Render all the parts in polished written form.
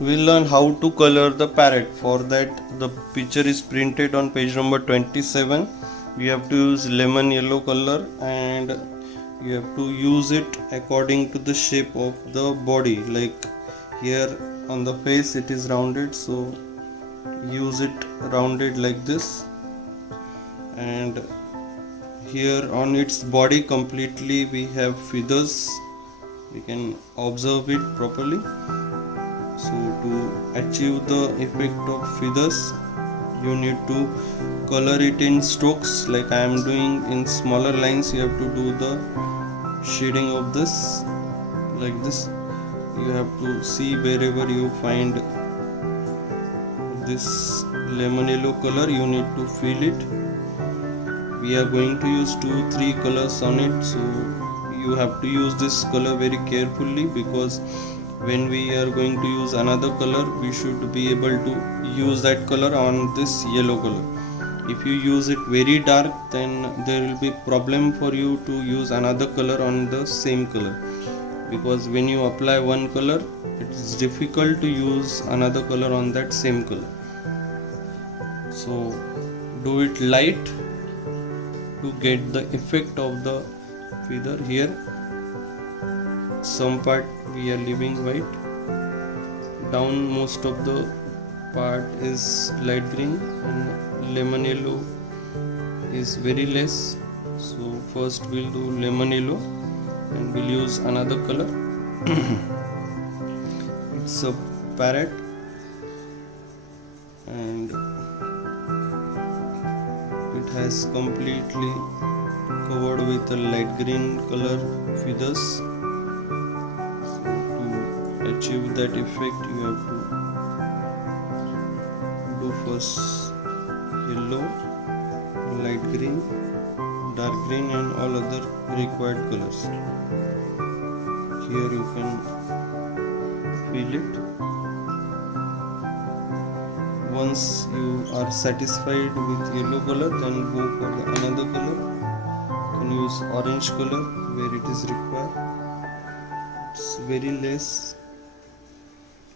We'll learn how to color the parrot. For that, the picture is printed on page number 27. We have to use lemon yellow color and you have to use it according to the shape of the body. Like here on the face it is rounded, so use it rounded like this, and here on its body completely we have feathers. We can observe it properly. So to achieve the effect of feathers, you need to color it in strokes like I am doing. In smaller lines you have to do the shading of this like this. You have to see wherever you find this lemon yellow color, you need to fill it. We are going to use 2-3 colors on it, so you have to use this color very carefully, because when we are going to use another color we should be able to use that color on this yellow color. If you use it very dark, then there will be problem for you to use another color on the same color, because when you apply one color it is difficult to use another color on that same color. So do it light to get the effect of the feather. Here some part we are leaving white, down most of the part is light green, and lemon yellow is very less. So first we'll do lemon yellow and we'll use another color. It's a parrot and it has completely covered with a light green color feathers. So to achieve that effect you have to do first yellow, light green, dark green and all other required colors. Here you can fill it. Once you are satisfied with yellow color, then go for another color. You can use orange color where it is required. It's very less.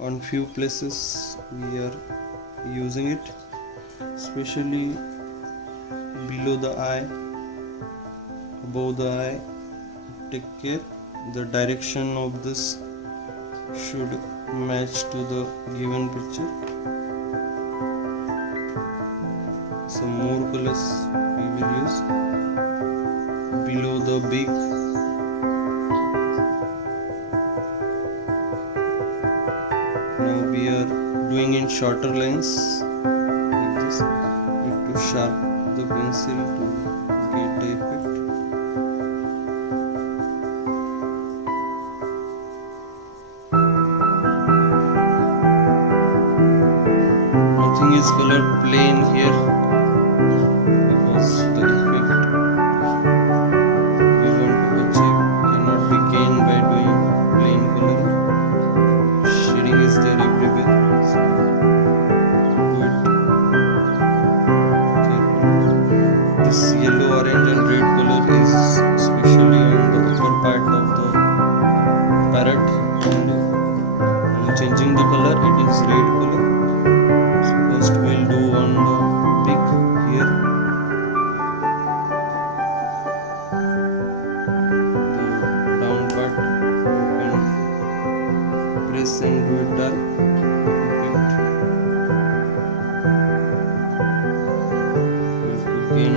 On few places we are using it, especially below the eye, above the eye. Take care, the direction of this should match to the given picture. Some more colors we will use below the beak. Now we are doing in shorter lines like this. We have to sharpen the pencil to get the effect. Nothing is colored plain here, because the effect we want to achieve cannot be gained by doing plain coloring. Shading is there everywhere, so do it carefully. This yellow, orange and red color is especially on the upper part of the parrot, and when changing the color it is red color. So first we'll do on the beak here. The down part you can press and do it dark. Effect. You have to gain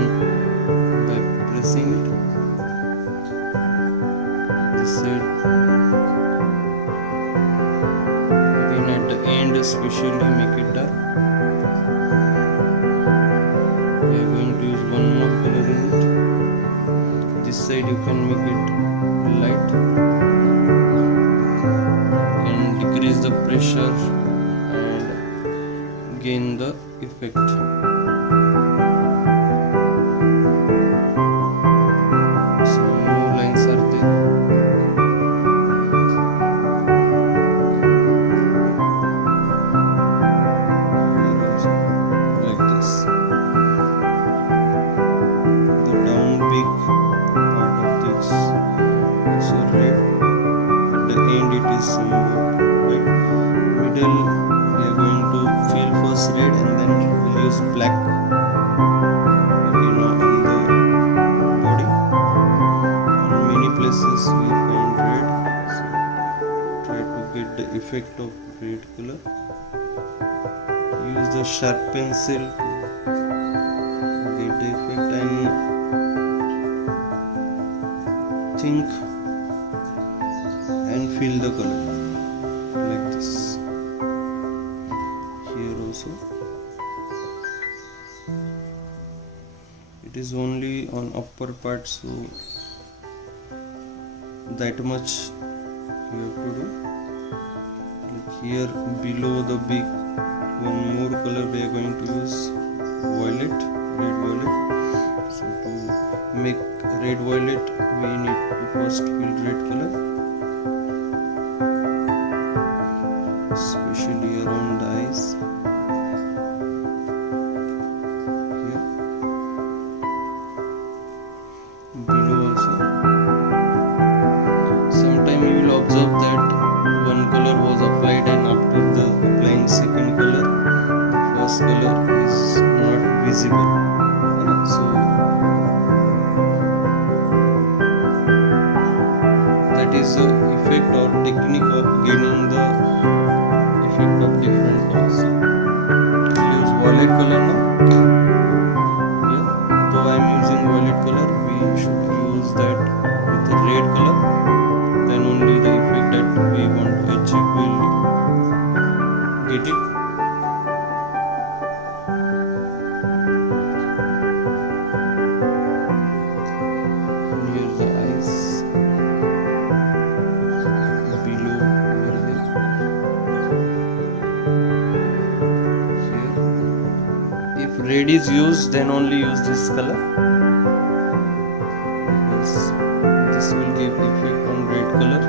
by pressing it. This side. Again at the end especially make it dark. We are going to use one more color in it. This side you can make it light. You can decrease the pressure and gain the effect. Some more lines are there. Like this. The down beak part of this is also red. At the end it is somewhat white. middle we are going to fill first red and then we'll use black. Okay, now on the body, on many places we find red, so try to get the effect of red color. Use the sharp pencil to get the effect and think and fill the color like this. Here also it is only on upper part, so that much you have to do. Like here below the beak, one more color we are going to use, violet, red violet. So to make red violet we need to first fill red color, especially around the eyes. Here below also. Sometime you will observe that one color was applied and after the applying second color, the first color is not visible. So that is the effect or technique of gaining the effect of different colors. We'll use violet color now. Here, though I am using violet color, we should use that with the red color. Then only the effect that we want to achieve will get it. Near the eyes, below over here. Here, if red is used, then only use this color, because this will give effect on red color.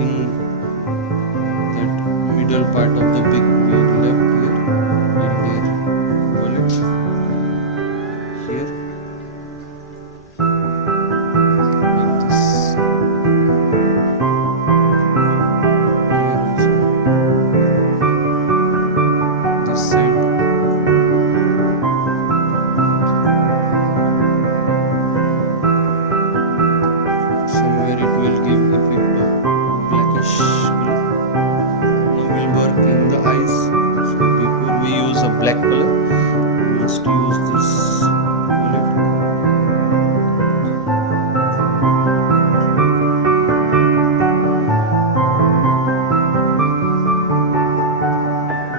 In that middle part of the beak we left here, violet. Here like this. Here also. This side. Somewhere it will give effect of blackish color. Now we'll work in the eyes. So before we use a black color, we must use this violet.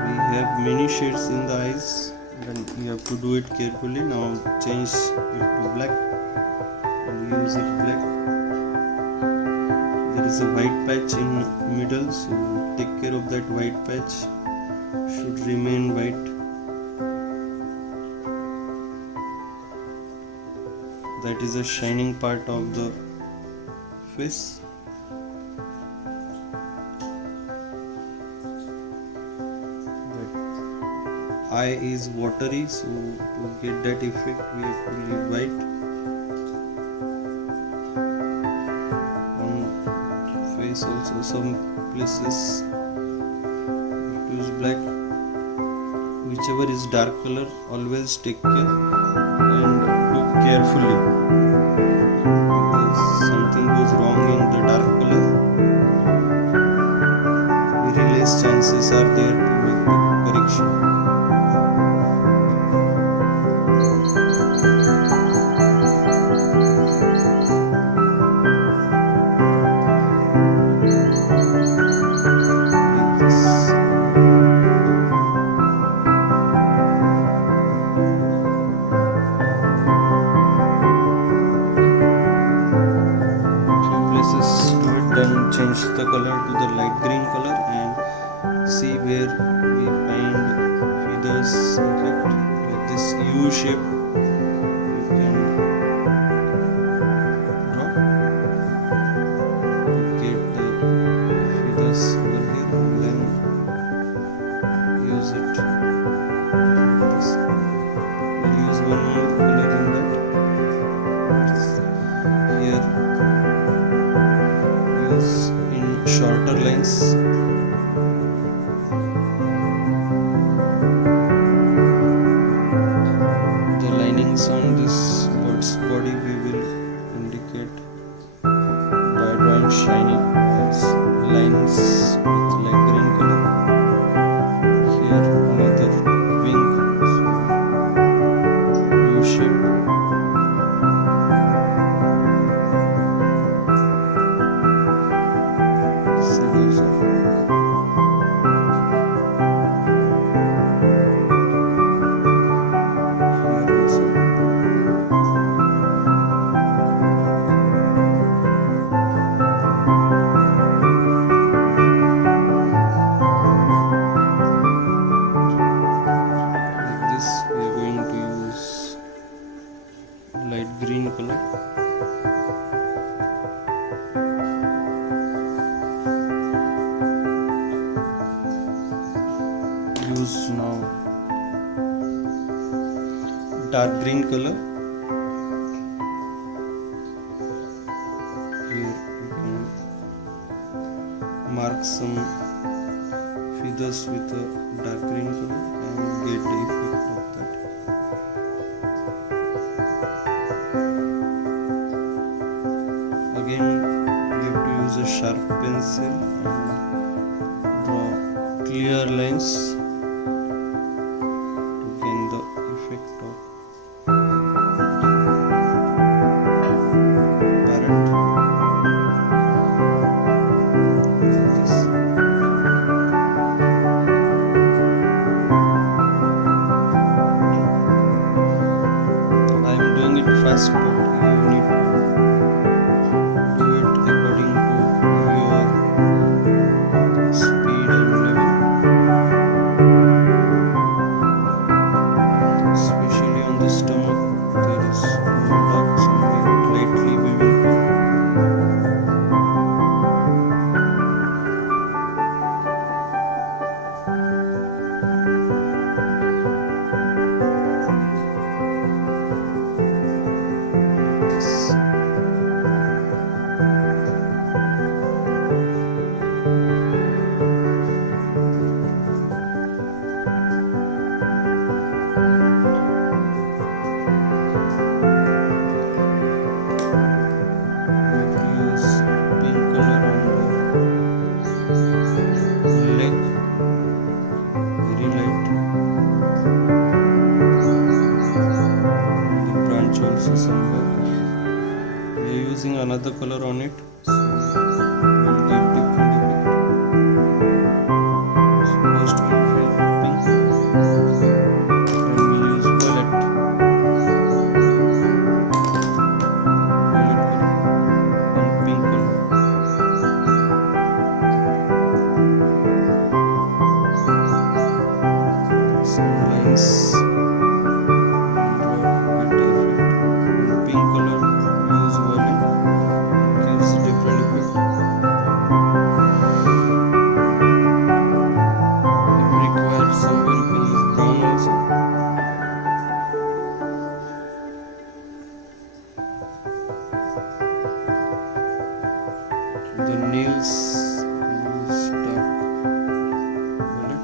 We have many shades in the eyes and you have to do it carefully. Now change it to black and use it black. There is a white patch in middle, so take care of that white patch. Should remain white. That is a shining part of the face. That eye is watery, so to get that effect we have to leave white. Also some places use black. Whichever is dark color, always take care and do carefully, because something goes wrong in the dark color, very less chances are there to make the correction. Change the color to the light green color and see where we find feathers effect, like this U shape you can draw to get the feathers over here and then use it like this. We'll use one more color in that. Here shorter lines. The linings on this bird's body we will indicate by drawing shiny lines with light green color. Here another wing, U shape. Light green color. Use now dark green color. Here you can mark some feathers with a dark green color and get the effect of that. Again you have to use a sharp pencil and draw clear lines to gain the effect of parrot. This. I am doing it fast, but you need to do it according to your speed and level. Especially on the stomach, there is no dark, so lightly we will do. This. Use pink color on the leg, very light. On the branch also somewhere. We are using another color on it, so it will give different effect. So first we will fill pink, then we will use violet color and pink color. Some lines draw better effect. In pink color use violet, gives different effect. If required somewhere you can use brown also. The nails use dark violet.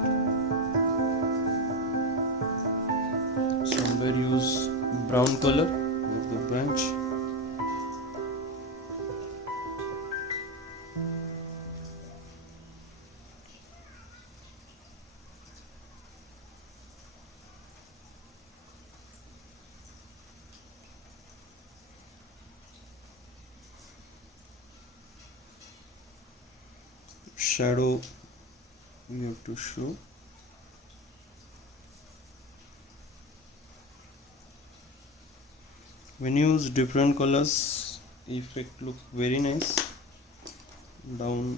Somewhere use brown color for the branch. Shadow you have to show. When you use different colors, effect look very nice. Down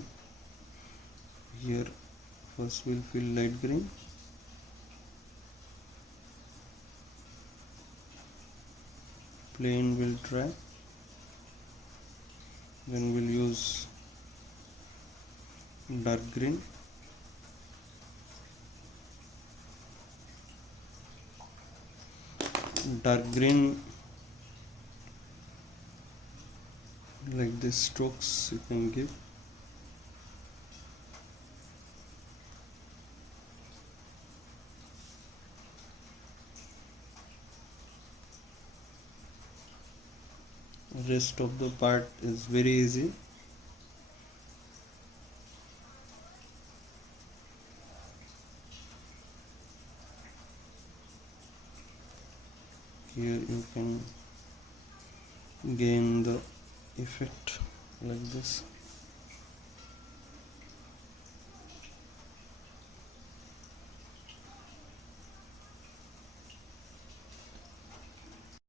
here first we'll fill light green, plain will dry, then we'll use dark green, like this strokes you can give. rest of the part is very easy. Here you can gain the effect like this.